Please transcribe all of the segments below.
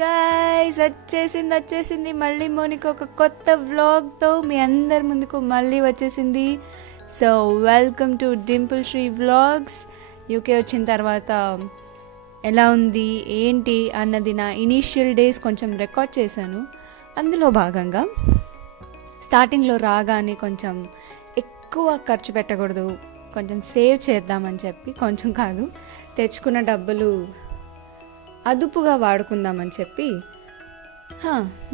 Guys, వచ్చేసింది మళ్ళీ Monica ఒక కొత్త వ్లాగ్తో మీ అందరి ముందుకు మళ్ళీ వచ్చేసింది. So welcome to Dimple Sri vlogs. UK వచ్చిన తర్వాత ఎలా ఉంది ఏంటి అన్నది నా ఇనీషియల్ డేస్ కొంచెం రికార్డ్ చేశాను. అందులో భాగంగా స్టార్టింగ్లో రాగానే కొంచెం ఎక్కువ ఖర్చు పెట్టకూడదు, కొంచెం సేవ్ చేద్దామని చెప్పి, కొంచెం కాదు తెచ్చుకున్న డబ్బులు అదుపుగా వాడుకుందామని చెప్పి,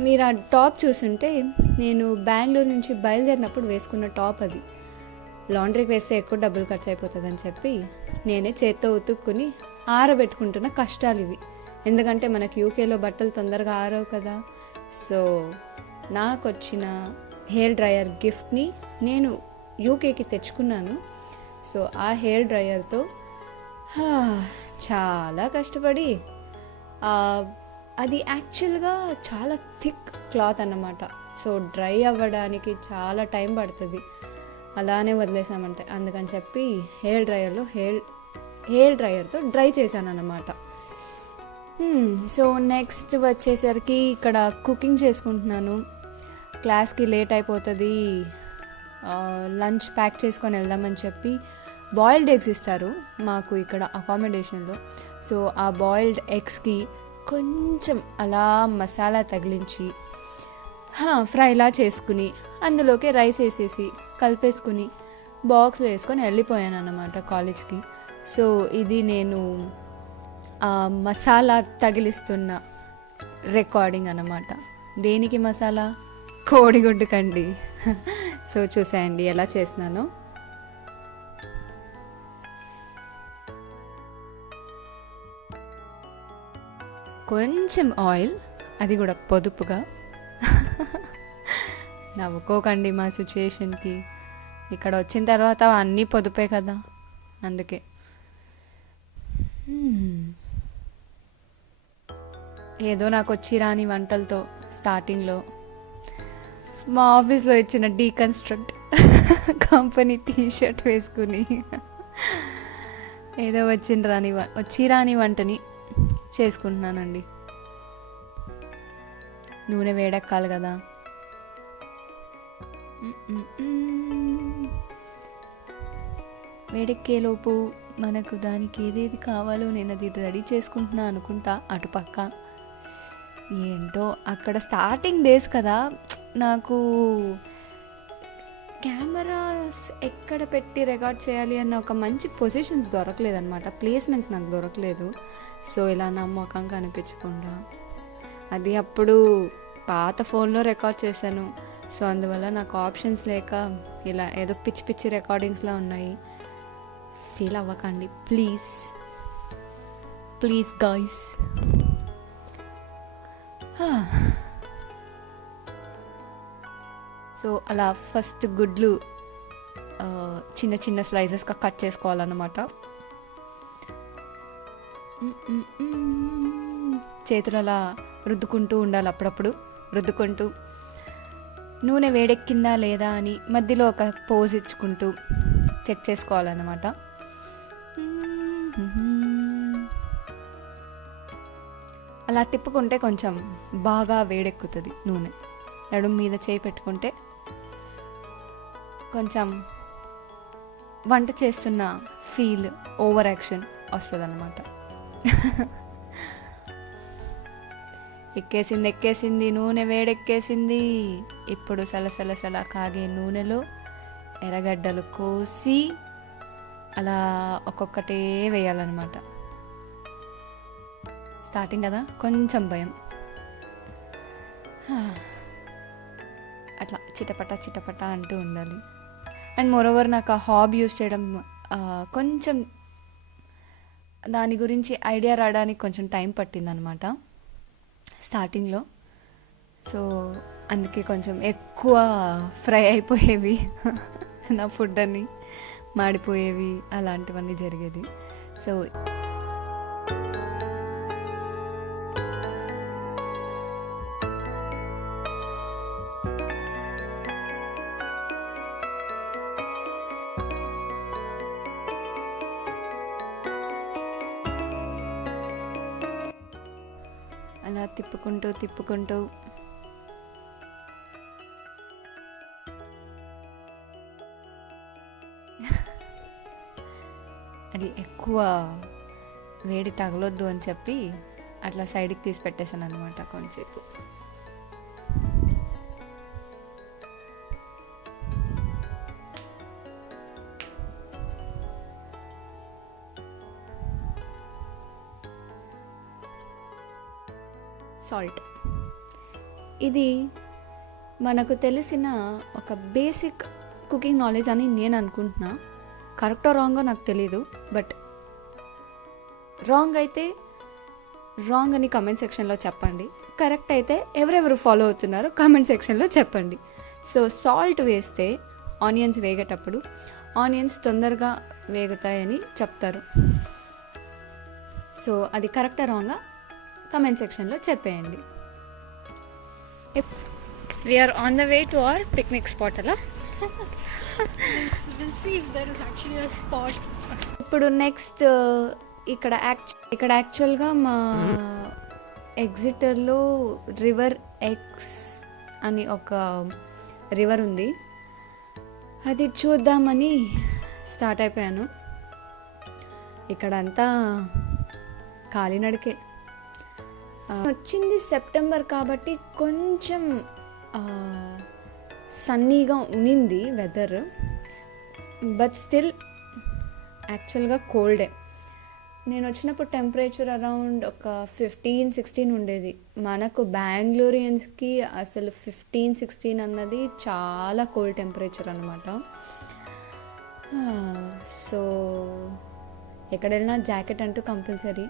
మీరు ఆ టాప్ చూస్తుంటే నేను బెంగళూరు నుంచి బయలుదేరినప్పుడు వేసుకున్న టాప్ అది. లాండ్రీకి వేస్తే ఎక్కువ డబ్బులు ఖర్చు అయిపోతుందని చెప్పి నేనే చేత్తో ఉతుక్కుని ఆరబెట్టుకుంటున్న కష్టాలు ఇవి. ఎందుకంటే మనకి యూకేలో బట్టలు తొందరగా ఆరవు కదా. సో నాకు వచ్చిన హెయిర్ డ్రయర్ గిఫ్ట్ని నేను యూకేకి తెచ్చుకున్నాను. సో ఆ హెయిర్ డ్రయర్తో చాలా కష్టపడి, అది యాక్చువల్గా చాలా థిక్ క్లాత్ అన్నమాట. సో డ్రై అవ్వడానికి చాలా టైం పడుతుంది, అలానే వదిలేసామంటే. అందుకని చెప్పి హెయిర్ డ్రయర్తో డ్రై చేశాను అన్నమాట. సో నెక్స్ట్ వచ్చేసరికి ఇక్కడ కుకింగ్ చేసుకుంటున్నాను. క్లాస్కి లేట్ అయిపోతుంది, లంచ్ ప్యాక్ చేసుకొని వెళ్దామని చెప్పి బాయిల్డ్ ఎగ్స్ ఇస్తారు మాకు ఇక్కడ అకామిడేషన్లో. సో ఆ బాయిల్డ్ ఎగ్స్కి కొంచెం అలా మసాలా తగిలించి ఫ్రైలా చేసుకుని అందులోకి రైస్ వేసేసి కలిపేసుకుని బాక్స్లో వేసుకొని వెళ్ళిపోయాను అన్నమాట కాలేజ్కి. సో ఇది నేను మసాలా తగిలిస్తున్న రికార్డింగ్ అన్నమాట. దేనికి మసాలా? కోడిగుడ్డుకండి. సో చూసేయండి ఎలా చేస్తున్నానో. కొంచెం ఆయిల్, అది కూడా పొదుపుగా. నవ్వుకోకండి మా సిచ్యుయేషన్కి. ఇక్కడ వచ్చిన తర్వాత అన్నీ పొదుపే కదా, అందుకే. ఏదో నాకు వచ్చి రాని వంటలతో స్టార్టింగ్లో మా ఆఫీస్లో ఇచ్చిన డీకన్స్ట్రక్ట్ కంపెనీ టీషర్ట్ వేసుకుని ఏదో వచ్చి రాని వంటని చేసుకుంటున్నానండి. నూనె వేడెక్కాలి కదా. వేడెక్కేలోపు మనకు దానికి ఏదేది కావాలో నేను అది రెడీ చేసుకుంటున్నా అనుకుంటా. అటుపక్క ఏంటో అక్కడ స్టార్టింగ్ డేస్ కదా, నాకు కెమెరాస్ ఎక్కడ పెట్టి రికార్డ్ చేయాలి అన్న ఒక మంచి పొజిషన్స్ దొరకలేదన్నమాట. ప్లేస్మెంట్స్ నాకు దొరకలేదు. సో ఇలా నా ముఖం కనిపించకుండా, అది అప్పుడు పాత ఫోన్లో రికార్డ్ చేశాను. సో అందువల్ల నాకు ఆప్షన్స్ లేక ఇలా ఏదో పిచ్చి పిచ్చి రికార్డింగ్స్లా ఉన్నాయి. ఫీల్ అవ్వకండి ప్లీజ్ గాయ్స్. సో అలా ఫస్ట్ గుడ్లు చిన్న చిన్న స్లైసెస్గా కట్ చేసుకోవాలన్నమాట. చేతులు అలా రుద్దుకుంటూ ఉండాలి, అప్పుడప్పుడు రుద్దుకుంటూ. నూనె వేడెక్కిందా లేదా అని మధ్యలో ఒక పోజ్ ఇచ్చుకుంటూ చెక్ చేసుకోవాలన్నమాట. అలా తిప్పుకుంటే కొంచెం బాగా వేడెక్కుతుంది నూనె. నడుము మీద చేయి పెట్టుకుంటే కొంచెం వంట చేస్తున్న ఫీల్, ఓవర్ యాక్షన్ వస్తుంది అన్నమాట. ఎక్కేసింది నూనె వేడెక్కేసింది. ఇప్పుడు సలసల కాగే నూనెలో ఎర్రగడ్డలు కోసి అలా ఒక్కొక్కటే వేయాలన్నమాట. స్టార్టింగ్ కదా, కొంచెం భయం. అట్లా చిటపట అంటూ ఉండాలి. అండ్ మోరోవర్ నాకు ఆ హాబ్ యూస్ చేయడం, కొంచెం దాని గురించి ఐడియా రావడానికి కొంచెం టైం పట్టిందనమాట స్టార్టింగ్లో. సో అందుకే కొంచెం ఎక్కువ ఫ్రై అయిపోయేవి నా ఫుడ్ అని, మాడిపోయేవి, అలాంటివన్నీ జరిగేది. సో అలా తిప్పుకుంటూ తిప్పుకుంటూ అది ఎక్కువ వేడి తగలొద్దు అని చెప్పి అట్లా సైడ్కి తీసి పెట్టేశాను అనమాట కొంచెంసేపు. సాల్ట్ ఇది మనకు తెలిసిన ఒక బేసిక్ కుకింగ్ నాలెడ్జ్ అని నేను అనుకుంటున్నా. కరెక్టో రాంగో నాకు తెలీదు, బట్ రాంగ్ అయితే రాంగ్ అని కామెంట్ సెక్షన్లో చెప్పండి, కరెక్ట్ అయితే ఎవరెవరు ఫాలో అవుతున్నారో కామెంట్ సెక్షన్లో చెప్పండి. సో సాల్ట్ వేస్తే ఆనియన్స్ వేగేటప్పుడు ఆనియన్స్ తొందరగా వేగుతాయని చెప్తారు. సో అది కరెక్టా రాంగా కామెంట్ సెక్షన్లో చెప్పేయండి. We are on the way to our picnic spot. అలా ఇప్పుడు నెక్స్ట్ ఇక్కడ యాక్చువల్గా మా ఎగ్జిటర్లో రివర్ ఎక్స్ అని ఒక రివర్ ఉంది, అది చూద్దామని స్టార్ట్ అయిపోయాను. ఇక్కడంతా కాలినడకే. వచ్చింది సెప్టెంబర్ కాబట్టి కొంచెం సన్నీగా ఉన్నింది వెదర్, బట్ స్టిల్ యాక్చువల్గా కోల్డే. నేను వచ్చినప్పుడు టెంపరేచర్ అరౌండ్ ఒక 15-16 ఉండేది. మనకు బెంగళూరియన్స్కి అసలు 15-16 అన్నది చాలా కోల్డ్ టెంపరేచర్ అనమాట. సో ఎక్కడ వెళ్ళినా జాకెట్ అంటూ కంపల్సరీ.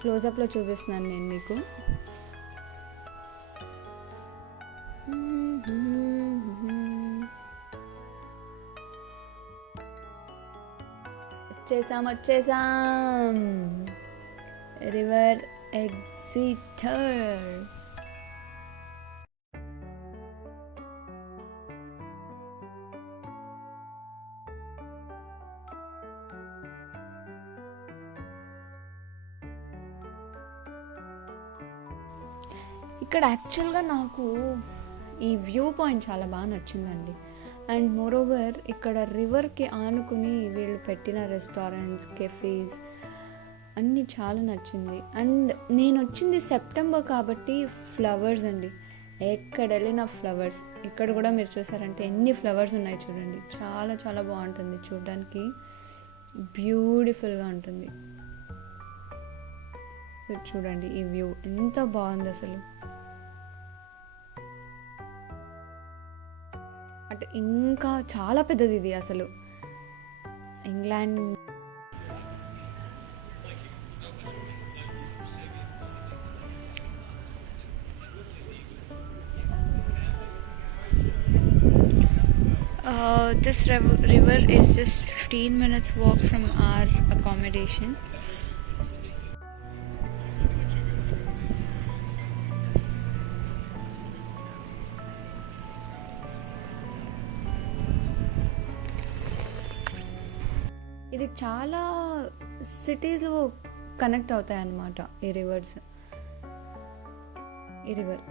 క్లోజప్లో చూపిస్తున్నాను నేను మీకు. వచ్చేసాం రివర్ ఎగ్జిటర్. ఇక్కడ యాక్చువల్గా నాకు ఈ వ్యూ పాయింట్ చాలా బాగా నచ్చిందండి. అండ్ మోరోవర్ ఇక్కడ రివర్కి ఆనుకుని వీళ్ళు పెట్టిన రెస్టారెంట్స్, కెఫేస్ అన్నీ చాలా నచ్చింది. అండ్ నేను వచ్చింది సెప్టెంబర్ కాబట్టి ఫ్లవర్స్ అండి, ఎక్కడ వెళ్ళిన ఫ్లవర్స్. ఇక్కడ కూడా మీరు చూసారంటే ఎన్ని ఫ్లవర్స్ ఉన్నాయి చూడండి, చాలా చాలా బాగుంటుంది చూడడానికి, బ్యూటిఫుల్గా ఉంటుంది. సో చూడండి ఈ వ్యూ ఎంత బాగుంది అసలు. అటు ఇంకా చాలా పెద్దది ఇది అసలు. England this river is just 15 minutes walk from our accommodation. ఇది చాలా సిటీస్లో కనెక్ట్ అవుతాయి అన్నమాట ఈ రివర్స్. ఈ రివర్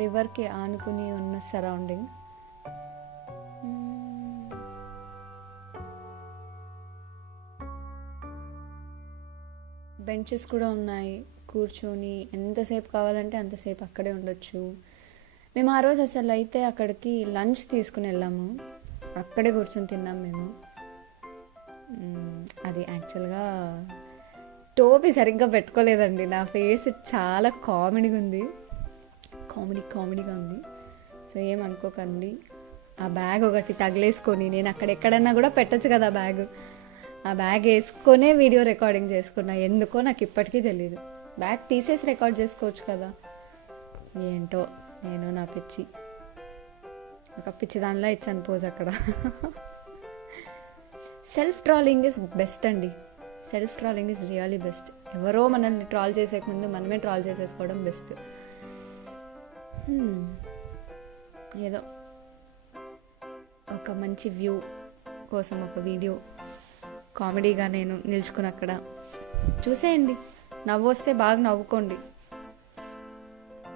రివర్కి ఆనుకుని ఉన్న సరౌండింగ్. బెంచెస్ కూడా ఉన్నాయి, కూర్చొని ఎంతసేపు కావాలంటే అంతసేపు అక్కడే ఉండొచ్చు. మేము ఆ రోజు అసలు అయితే అక్కడికి లంచ్ తీసుకుని వెళ్ళాము, అక్కడే కూర్చొని తిన్నాం మేము. అది యాక్చువల్గా టోపీ సరిగ్గా పెట్టుకోలేదండి, నా ఫేస్ చాలా కామెడీగా ఉంది. కామెడీగా ఉంది. సో ఏమనుకోకండి. ఆ బ్యాగ్ ఒకటి తగిలేసుకొని నేను అక్కడెక్కడన్నా కూడా పెట్టచ్చు కదా ఆ బ్యాగ్ వేసుకొనే వీడియో రికార్డింగ్ చేసుకున్నా. ఎందుకో నాకు ఇప్పటికీ తెలియదు. బ్యాగ్ తీసేసి రికార్డ్ చేసుకోవచ్చు కదా. ఏంటో నేను నా పిచ్చి ఒక పిచ్చి దానిలో ఇచ్చాను పోజ్ అక్కడ. సెల్ఫ్ ట్రాలింగ్ ఇస్ బెస్ట్ అండి. Self trolling is really best. ఎవరో మనల్ని ట్రాల్ చేసే ముందు మనమే ట్రాల్ చేసేసుకోవడం బెస్ట్. ఏదో ఒక మంచి వ్యూ కోసం ఒక వీడియో కామెడీగా నేను నిల్చుకుని అక్కడ చూసేయండి. నవ్వు వస్తే బాగా నవ్వుకోండి,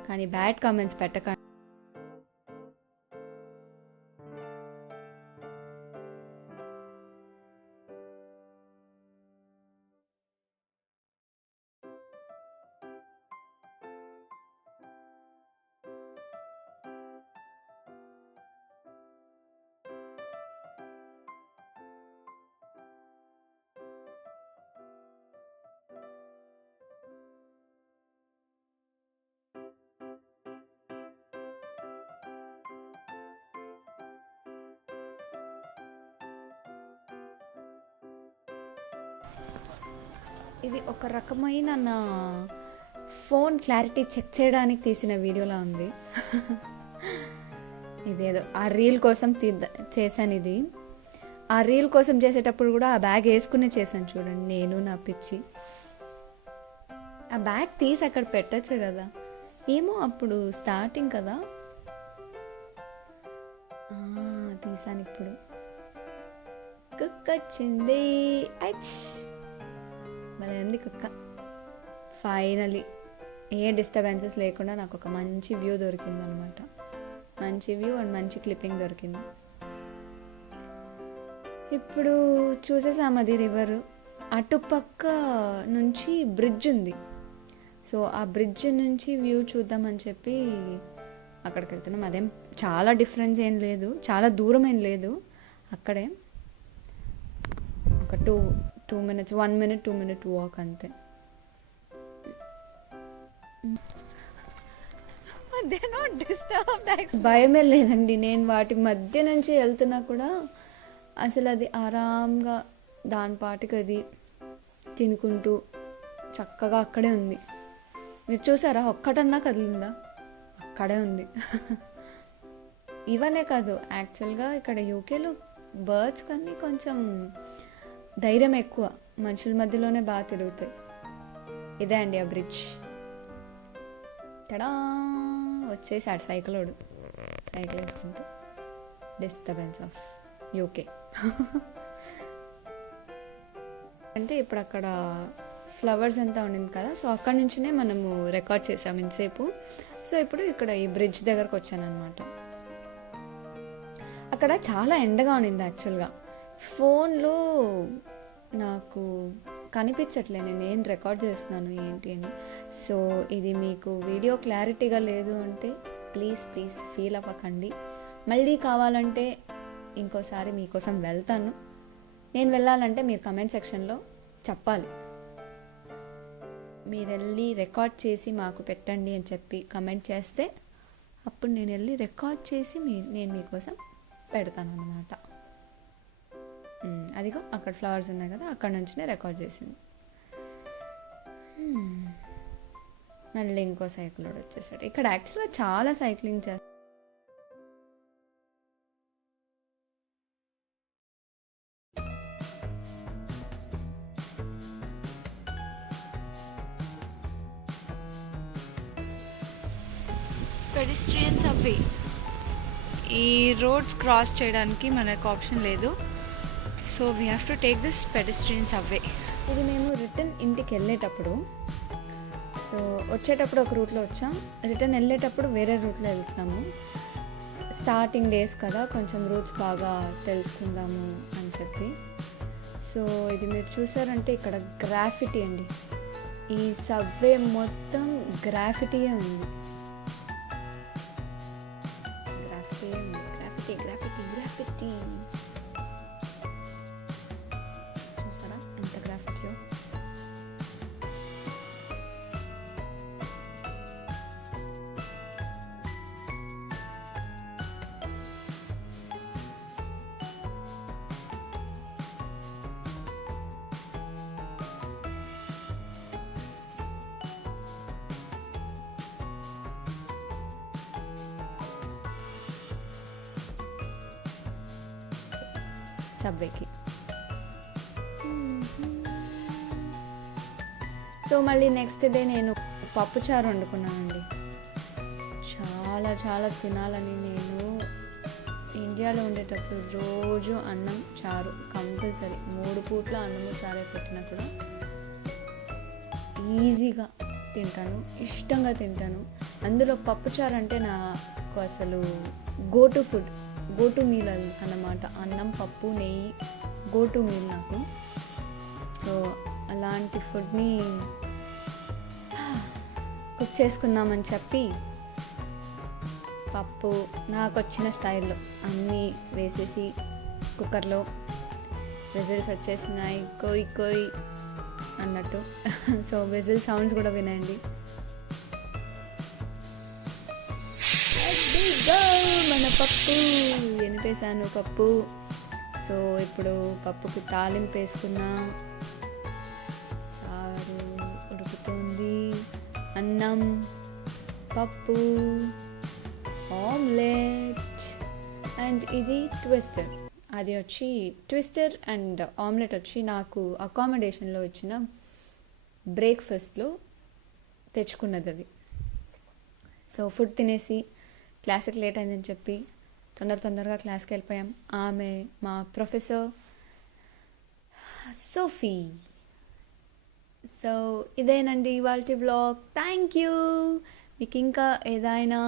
కానీ బ్యాడ్ కామెంట్స్ పెట్టకండి. ఇది ఒక రకమైన నా ఫోన్ క్లారిటీ చెక్ చేయడానికి తీసిన వీడియోలా ఉంది. ఇదేదో ఆ రీల్ కోసం చేశాను. ఇది ఆ రీల్ కోసం చేసేటప్పుడు కూడా ఆ బ్యాగ్ వేసుకునే చేశాను చూడండి. నేను నా పిచ్చి ఆ బ్యాగ్ తీసి అక్కడ పెట్టచ్చు కదా. ఏమో అప్పుడు స్టార్టింగ్ కదా, తీసాను. ఇప్పుడు కుక్క వచ్చింది. భలే ఉంది కుక్క. ఫైనలీ ఏ డిస్టర్బెన్సెస్ లేకుండా నాకు ఒక మంచి వ్యూ దొరికింది అనమాట. మంచి వ్యూ అండ్ మంచి క్లిప్పింగ్ దొరికింది. ఇప్పుడు చూసేసాము అది రివర్. అటుపక్క నుంచి బ్రిడ్జ్ ఉంది. సో ఆ బ్రిడ్జ్ నుంచి వ్యూ చూద్దామని చెప్పి అక్కడికి వెళ్తున్నాం. అదేం చాలా డిఫరెన్స్ ఏం లేదు, చాలా దూరం ఏం లేదు. అక్కడే ఒక 2 minutes 1 minute 2 minute వాక్ అంతే. భయమే లేదండి. నేను వాటి మధ్య నుంచి వెళ్తున్నా కూడా అసలు అది ఆరాంగా దాని పాటికి అది తినుకుంటూ చక్కగా అక్కడే ఉంది. మీరు చూసారా? ఒక్కటన్నా కదిలిందా? అక్కడే ఉంది. ఇవనే కాదు, యాక్చువల్గా ఇక్కడ యూకేలో బర్డ్స్ కానీ కొంచెం ధైర్యం ఎక్కువ, మనుషుల మధ్యలోనే బాగా తిరుగుతాయి. ఇదే అండి ఆ బ్రిడ్జ్. తడా వచ్చేసాడు సైకిల్ వేసుకుంటూ. Disturbance of UK. అంటే ఇప్పుడు అక్కడ ఫ్లవర్స్ అంతా ఉండింది కదా, సో అక్కడి నుంచినే మనము రికార్డ్ చేసాము ఇంతసేపు. సో ఇప్పుడు ఇక్కడ ఈ బ్రిడ్జ్ దగ్గరకు వచ్చాను అనమాట. అక్కడ చాలా ఎండగా ఉండింది యాక్చువల్గా. ఫోన్లో నాకు కనిపించట్లేదు నేను ఏం రికార్డ్ చేస్తున్నాను ఏంటి అని. సో ఇది మీకు వీడియో క్లారిటీగా లేదు అంటే ప్లీజ్ ఫీల్ అవ్వకండి. మళ్ళీ కావాలంటే ఇంకోసారి మీకోసం వెళ్తాను. నేను వెళ్ళాలంటే మీరు కమెంట్ సెక్షన్లో చెప్పాలి. మీరు వెళ్ళి రికార్డ్ చేసి మాకు పెట్టండి అని చెప్పి కమెంట్ చేస్తే అప్పుడు నేను వెళ్ళి రికార్డ్ చేసి నేను మీకోసం పెడతాను అన్నమాట. అదిగో అక్కడ ఫ్లవర్స్ ఉన్నాయి కదా, అక్కడ నుంచినే రికార్డ్ చేసింది. మళ్ళీ ఇంకో సైకిల్ వచ్చేసాడు. ఇక్కడ యాక్చువల్గా చాలా సైక్లింగ్ చేస్తారు. పెడిస్ట్రియన్స్ అవి ఈ రోడ్స్ క్రాస్ చేయడానికి మనకు ఆప్షన్ లేదు. So we have to take this pedestrians away. ఇది మేము రిటర్న్ ఇంటికి వెళ్ళేటప్పుడు, సో వచ్చేటప్పుడు ఒక రూట్లో వచ్చాం, రిటర్న్ వెళ్ళేటప్పుడు వేరే రూట్లో వెళ్తాము. స్టార్టింగ్ డేస్ కదా, కొంచెం రూట్స్ బాగా తెలుసుకుందాము అని చెప్పి. సో ఇది మీరు చూసారంటే ఇక్కడ గ్రాఫిటీ అండి. ఈ సబ్వే మొత్తం గ్రాఫిటీయే ఉంది. గ్రాఫిటీ చూసారా ఎంత గ్రాఫిటీయో. సబ్వేకి. సో మళ్ళీ నెక్స్ట్ డే నేను పప్పుచారు వండుకున్నానండి. చాలా చాలా తినాలని. నేను ఇండియాలో ఉండేటప్పుడు రోజు అన్నం చారు కంపల్సరీ, 3 పూట్ల అన్నము చారే పెట్టినా కూడా ఈజీగా తింటాను, ఇష్టంగా తింటాను. అందులో పప్పుచారు అంటే నాకు అసలు గో టు మీల్ అన్నమాట. అన్నం, పప్పు, నెయ్యి గో టు మీల్ నాకు. సో అలాంటి ఫుడ్ని కుక్ చేసుకుందామని చెప్పి పప్పు నాకు వచ్చిన స్టైల్లో అన్నీ వేసేసి కుక్కర్లో విజిల్స్ వచ్చేసినాయి, కోయ్ కోయ్ అన్నట్టు. సో విజిల్ సౌండ్స్ కూడా వినండి. మన పప్పు ఎనిపేసాను పప్పు. సో ఇప్పుడు పప్పుకి తాలింపు వేసుకున్నా, చారు ఉడుకుతుంది, అన్నం, పప్పు, ఆమ్లెట్ అండ్ ఇది ట్విస్టర్. అది వచ్చి ట్విస్టర్ అండ్ ఆమ్లెట్ వచ్చి నాకు అకామిడేషన్లో వచ్చిన బ్రేక్ఫాస్ట్లో తెచ్చుకున్నది అది. సో ఫుడ్ తినేసి క్లాస్కి లేట్ అయిందని చెప్పి తొందరగా క్లాస్కి వెళ్ళిపోయాం. ఆమె మా ప్రొఫెసర్ సోఫీ. సో ఇదేనండి ఇవాల్టి వ్లాగ్. Thank you. మీకు ఇంకా ఏదైనా